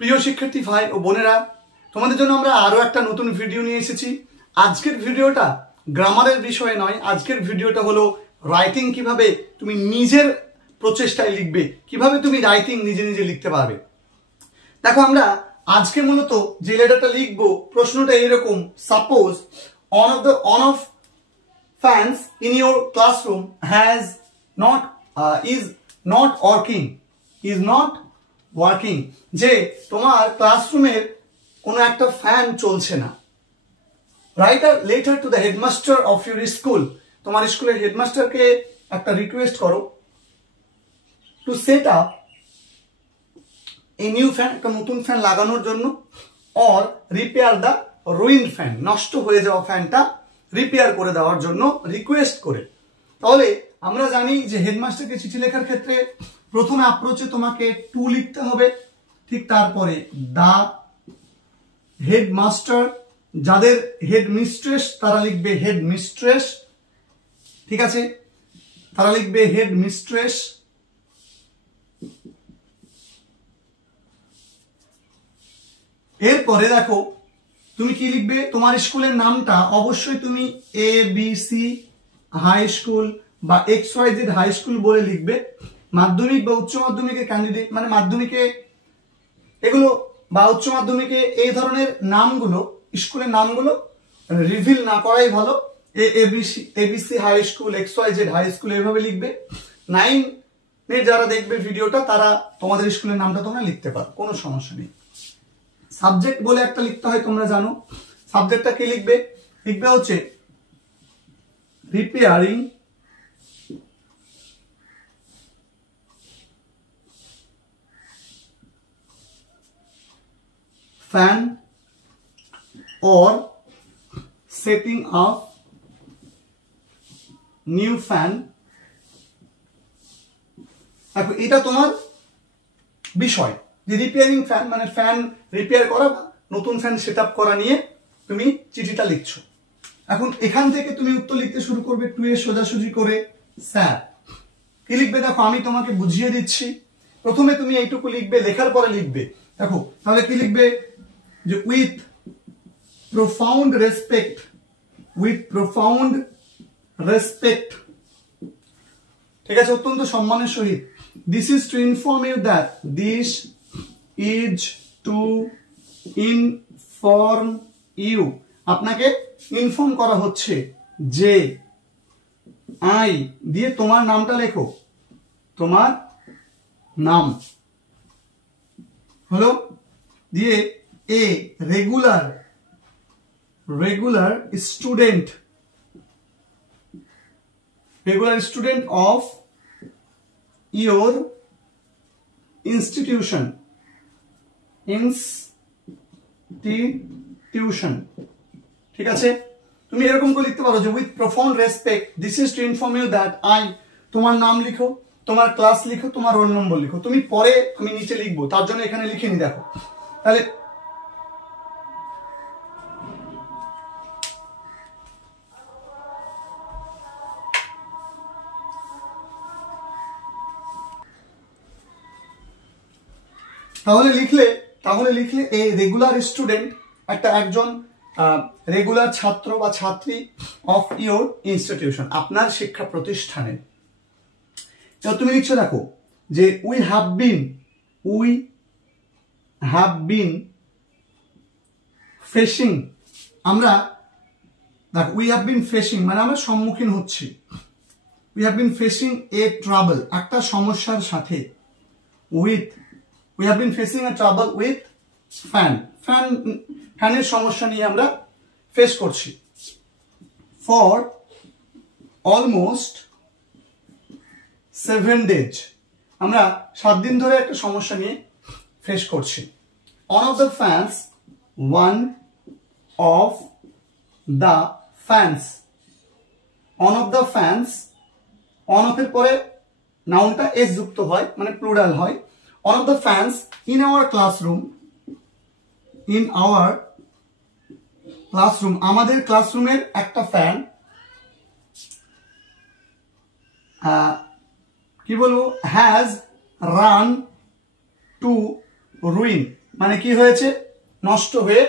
প্রিয় শিক্ষার্থী ভাই ও বোনেরা, তোমাদের জন্য আমরা আরো একটা নতুন ভিডিও নিয়ে এসেছি। আজকের ভিডিওটা গ্রামারের বিষয় নয়, আজকের ভিডিওটা হলো রাইটিং কিভাবে তুমি নিজের প্রচেষ্টায় লিখবে, কিভাবে তুমি রাইটিং নিজে নিজে লিখতে পারবে। দেখো, আমরা আজকে মূলত যে লেটারটা লিখবো, প্রশ্নটা এরকম: suppose one of fans in your classroom is not working, যে তোমার ক্লাসরুমের কোনো একটা ফ্যান চলছে না। Write a letter to the headmaster of your school, তোমার স্কুলের হেডমাস্টারকে একটা রিকোয়েস্ট করো to set up a new fan, একটা নতুন ফ্যান লাগানোর জন্য, or repair the ruined fan, নষ্ট হয়ে যাওয়া ফ্যানটা রিপেয়ার করে দেওয়ার জন্য রিকোয়েস্ট করে। তাহলে আমরা জানি যে হেডমাস্টারকে চিঠি লেখার ক্ষেত্রে প্রথমে অ্যাপ্রোচে তোমাকে টু লিখতে হবে, ঠিক তারপরে দা হেডমাস্টার, যাদের হেড মিস্ট্রেস তারা লিখবে হেড মিস্ট্রেস, ঠিক আছে, তারা লিখবে হেড মিস্ট্রেস। এরপরে দেখো তুমি কি লিখবে, তোমার স্কুলের নামটা অবশ্যই তুমি ABC হাই স্কুল বা XYZ হাই স্কুল বলে লিখবে। মাধ্যমিক বা উচ্চ মাধ্যমিকে ক্যান্ডিডেট, মানে মাধ্যমিকে এগুলো বা উচ্চ মাধ্যমিকে এই ধরনের নামগুলো, স্কুলের নামগুলো রিভিল না করাই ভালো। ABC high school, XYZ high school এভাবে লিখবে। 9 যারা দেখবে ভিডিওটা তারা তোমাদের স্কুলের নামটা তোমরা লিখতে পারো, কোনো সমস্যা নেই। সাবজেক্ট বলে একটা লিখতে হয়, তোমরা জানো। সাবজেক্টটা কি লিখবে? লিখবে হচ্ছে repairing fan or setting up new fan। দেখো, এটা তোমার বিষয় যে রিপেয়ারিং ফ্যান মানে ফ্যান রিপেয়ার করা, নতুন ফ্যান সেট আপ করা নিয়ে তুমি চিঠিটা লিখছো। এখন এখান থেকে তুমি উত্তর লিখতে শুরু করবে টু এর সোজাসুজি করে। স্যার কি লিখবে দেখো, আমি তোমাকে বুঝিয়ে দিচ্ছি। প্রথমে তুমি এইটুকু লিখবে, লেখার পরে লিখবে। দেখো তাহলে কি লিখবে যে উইথ profound respect, ঠিক আছে, অত্যন্ত সম্মানের সহিত। This is to inform you that, this is to inform you, আপনাকে ইনফর্ম করা হচ্ছে যে, আই দিয়ে তোমার নামটা লেখো, তোমার নাম হলো, দিয়ে a regular student of your institution, ঠিক আছে। তুমি এরকম করে লিখতে পারো যে with profound respect, this is to inform you that I, তোমার নাম লিখো, তোমার ক্লাস লিখো, তোমার রোল নম্বর লিখো। তুমি পরে আমি নিচে লিখবো, তার জন্য এখানে লিখে নি। দেখো তাহলে তাহলে লিখলে এই রেগুলার স্টুডেন্ট, একজন রেগুলার ছাত্র বা ছাত্রী অফ ইউর ইনস্টিটিউশন, আপনার শিক্ষা প্রতিষ্ঠানে। তুমি লিখছো দেখো যে উই হ্যাভ বিন ফেসিং, আমরা দেখো উই হ্যাভ বিন ফেসিং মানে আমরা সম্মুখীন হচ্ছি। We have been facing A trouble, একটা সমস্যার সাথে। We have been facing a trouble with ফ্যানের সমস্যা নিয়ে আমরা ফেস করছি। For almost 7 days, আমরা 7 দিন ধরে একটা সমস্যা নিয়ে ফেস করছি। One of the fans on of এর পরে নাউনটা এস যুক্ত হয়, মানে প্লুরাল হয়। One of the fans in our classroom, আমাদের ক্লাসরুমের একটা ফ্যান, কি বলবো, has run to ruin, মানে কি হয়েছে, নষ্ট হয়ে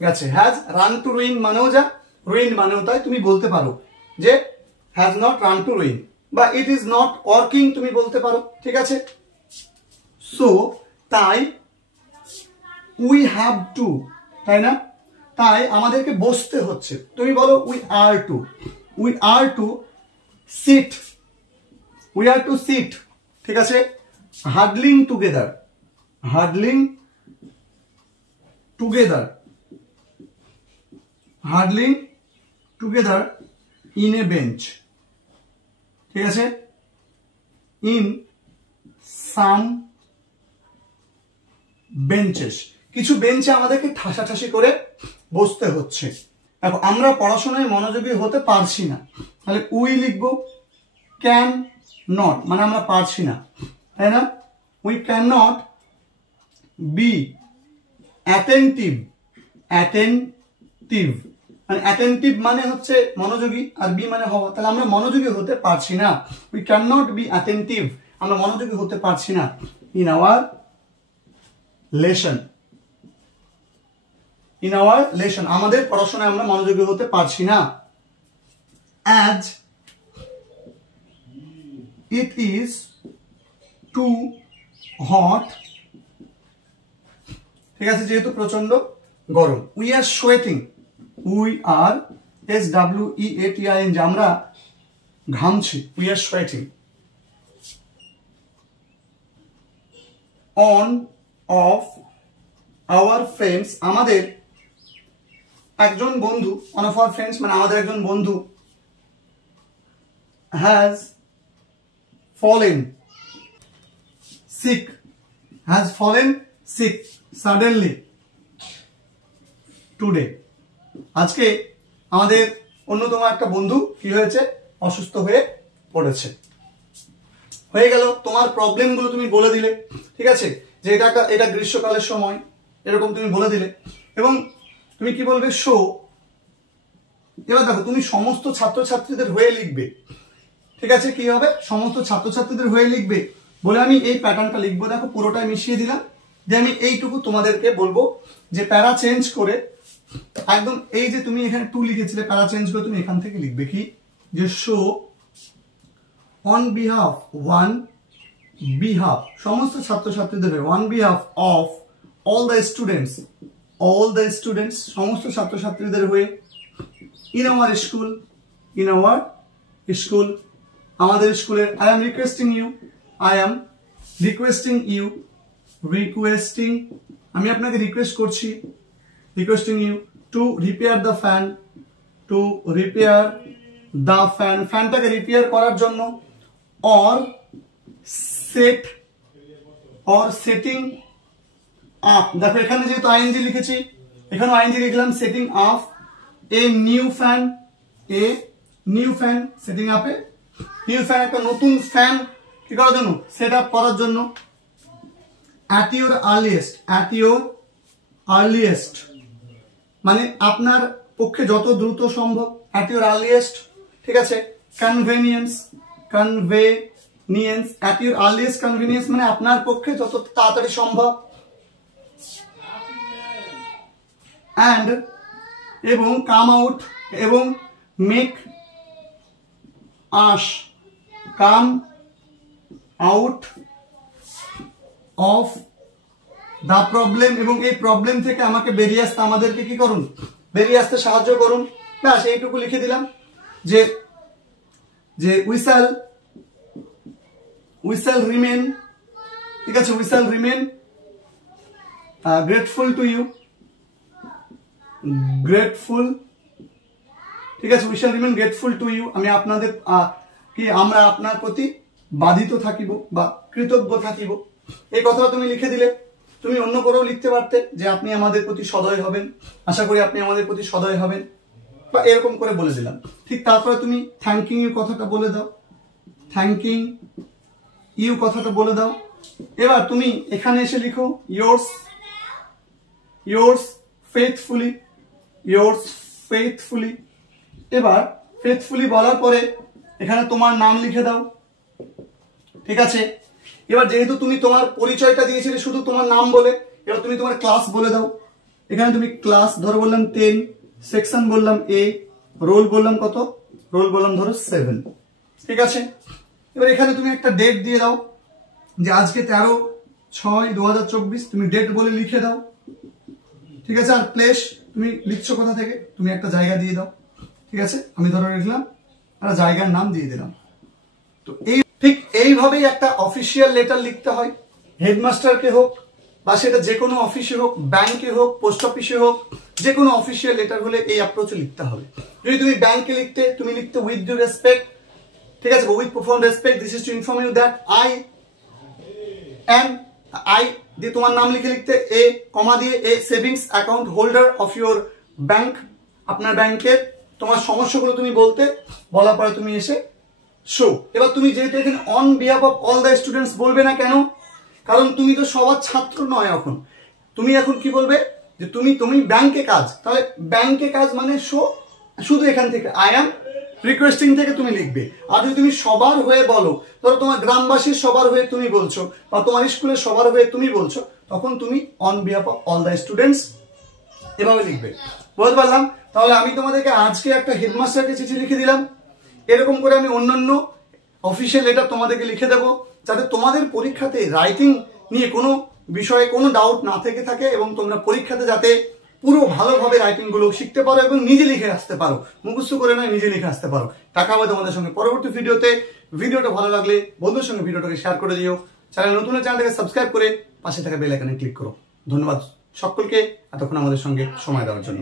গেছে। হ্যাজ রান টু রুইন মানেও যা, রুইন মানেও তাই। তুমি বলতে পারো যে has not run to ruin, বা ইট ইজ নট ওয়ার্কিং তুমি বলতে পারো, ঠিক আছে। সো তাই উই হ্যাভ টু, তাই না, তাই আমাদেরকে বসতে হচ্ছে। তুমি বলো we are to, we are to sit, we are to sit, ঠিক আছে। Huddling together, huddling together, huddling together in a bench, ঠিক আছে, ইন সাম বেঞ্চেস, কিছু বেঞ্চে আমাদেরকে ঠাসাঠাসি করে বসতে হচ্ছে। দেখো আমরা পড়াশোনায় মনোযোগী হতে পারছি না, তাহলে উই লিখবো। ক্যান নট মানে আমরা পারছি না, তাই না। We can not be attentive, attentive মানে অ্যাটেন্টিভ মানে হচ্ছে মনোযোগী, আর বি মানে হওয়া, তাহলে আমরা মনোযোগী হতে পারছি না। We can not be attentive, আমরা মনোযোগী হতে পারছি না in our lesson, in our lesson আমাদের পড়াশোনায় আমরা মনোযোগী হতে পারছি না। As it is too hot, ঠিক আছে, যেহেতু প্রচন্ড গরম। We are sweating, we are SWEATING, আমরা ঘামছি, we are sweating. One of our friends, আমাদের একজন বন্ধু, অন অফ আওয়ার ফ্রেন্ডস মানে আমাদের একজন বন্ধু, has fallen sick, has fallen sick suddenly today, আজকে আমাদের অন্যতম একটা বন্ধু কি হয়েছে, অসুস্থ হয়ে পড়েছে। হয়ে গেল, তোমার প্রবলেম গুলো তুমি বলে দিলে, ঠিক আছে, যে এটা গ্রীষ্মকালের সময়, এরকম তুমি বলে দিলে। এবং তুমি কি বলবে, শো। এবার দেখো তুমি সমস্ত ছাত্রছাত্রীদের হয়ে লিখবে, ঠিক আছে, কি হবে, সমস্ত ছাত্রছাত্রীদের হয়ে লিখবে বলে আমি এই প্যাটার্নটা লিখবো। দেখো পুরোটাই মিশিয়ে দিলাম, যে আমি এইটুকু তোমাদেরকে বলবো যে প্যারা চেঞ্জ করে একদম, এই যে তুমি এখানে টু লিখেছিলে, প্যারা চেঞ্জ করে তুমি এখান থেকে লিখবে কি, যে so on behalf, on behalf সমস্ত ছাত্রছাত্রীদের, on behalf of all the students, all the students সমস্ত ছাত্রছাত্রীদের হয়ে, in our school, in our school আমাদের স্কুলের, I am requesting you, I am requesting you, requesting আমি আপনাকে রিকোয়েস্ট করছি, requesting you to repair the fan, to repair the fan, ফ্যানটাকে repair করার জন্য, or set, or setting up, দেখো এখানে যেহেতু আইএনজি লিখেছি, এখানে আইএনজি লিখলাম, setting up a new fan, A new fan, setting up a new fan, একটা নতুন ফ্যান কি করার জন্য, সেট আপ করার জন্য। at your earliest, at your earliest মানে আপনার পক্ষে যত দ্রুত সম্ভব, at your earliest, ঠিক আছে। convenience, convenience, at your earliest convenience মানে আপনার পক্ষে যত তাড়াতাড়ি সম্ভব। and এবং come out এবং make us come out of the problem, এবং এই প্রবলেম থেকে আমাকে বেরিয়ে আসতে, আমাদেরকে কি করুন, বেরিয়ে আসতে সাহায্য করুন। ব্যাস এইটুকু লিখে দিলাম, যে যে we shall remain, ঠিক আছে, we shall remain grateful to you, grateful, ঠিক আছে, we shall remain grateful to you, আমি আপনাদের কি আমরা আপনার প্রতি বাধিত থাকিব বা কৃতজ্ঞ থাকিব। এই কথাটা তুমি লিখে দিলে। তুমি অন্য করেও লিখতে পারতে যে আপনি আমাদের প্রতি সদয় হবেন, আশা করি আপনি আমাদের প্রতি সদয় হবেন, বা এরকম করে বলে দিলাম। ঠিক তারপরে তুমি থ্যাঙ্কিং ইউ কথাটা বলে দাও, থ্যাঙ্কিং ইউ কথাটা বলে দাও। এবার তুমি এখানে এসে লিখো yours, yours faithfully, yours faithfully। এবার faithfully বলার পরে এখানে তোমার নাম লিখে দাও, ঠিক আছে। এবার যেহেতু তুমি তোমার পরিচয়টা দিয়েছিলে শুধু তোমার নাম বলে, এবার তুমি তোমার ক্লাস বলে দাও। এখানে তুমি ক্লাস ধরো বললাম 10, সেকশন বললাম A, রোল বললাম কত, রোল বললাম ধরো 7, ঠিক আছে। এবার এখানে তুমি একটা ডেট দিয়ে দাও যে আজকে 13/6/2024, তুমি ডেট বলে লিখে দাও, ঠিক আছে। আর প্লেস তুমি লিখছো কোথা থেকে, তুমি একটা জায়গা দিয়ে দাও, ঠিক আছে। আমি ধরো লিখলাম একটা জায়গার নাম দিয়ে দিলাম। তো এই ঠিক এইভাবেই একটা অফিসিয়াল লেটার লিখতে হয়, হেডমাস্টারকে হোক বা সেটা যে কোনো অফিসে হোক, ব্যাংকে হোক, পোস্ট অফিসে হোক, যে কোনো অফিসিয়াল লেটার হলে এই অ্যাপ্রোচে লিখতে হবে। যদি তুমি ব্যাংকে লিখতে, তুমি লিখতে উইথ ডিউ রেসপেক্ট, ঠিক আছে, with profound respect, this is to inform you that I দিয়ে তোমার নাম লিখে লিখতে এ কমা দিয়ে a savings account holder of your bank, আপনার ব্যাংকের তোমার সমস্যাগুলো তুমি বলতে, বলার পরে তুমি এসে শো। এবার তুমি যেহেতু এখানে on behalf of all the students বলবে না কেন, কারণ তুমি তো সবার ছাত্র নয়, এখন তুমি এখন কি বলবে যে তুমি ব্যাংকে কাজ, তাহলে ব্যাংকে কাজ মানে শো, শুধু এখান থেকে আই অ্যাম রিকোয়েস্টিং থেকে তুমি লিখবে। আর যদি তুমি সবার হয়ে বলো, ধরো তোমার গ্রামবাসীর সবার হয়ে তুমি বলছো বা তোমার স্কুলের সবার হয়ে তুমি বলছো, তখন তুমি on behalf of all the students এভাবে লিখবে। বুঝতে পারলাম? তাহলে আমি তোমাদেরকে আজকে একটা হেডমাস্টারকে চিঠি লিখে দিলাম, এরকম করে আমি অন্যান্য অফিসিয়াল লেটার তোমাদেরকে লিখে দেবো, যাতে তোমাদের পরীক্ষাতে রাইটিং নিয়ে কোনো বিষয়ে কোনো ডাউট না থেকে থাকে এবং তোমরা পরীক্ষাতে যাতে পুরো ভালোভাবে রাইটিং গুলো শিখতে পারো এবং নিজে লিখে আসতে পারো, মুখস্থ করে নয়, নিজে লিখে আসতে পারো। দেখা হবে তোমাদের সঙ্গে পরবর্তী ভিডিওতে। ভিডিওটা ভালো লাগলে বন্ধুদের সঙ্গে ভিডিওটাকে শেয়ার করে দিও, চ্যানেল নতুন চ্যানেলটাকে সাবস্ক্রাইব করে পাশে থাকা বেল আইকনে ক্লিক করো। ধন্যবাদ সকলকে এতক্ষণ আমাদের সঙ্গে সময় দেওয়ার জন্য।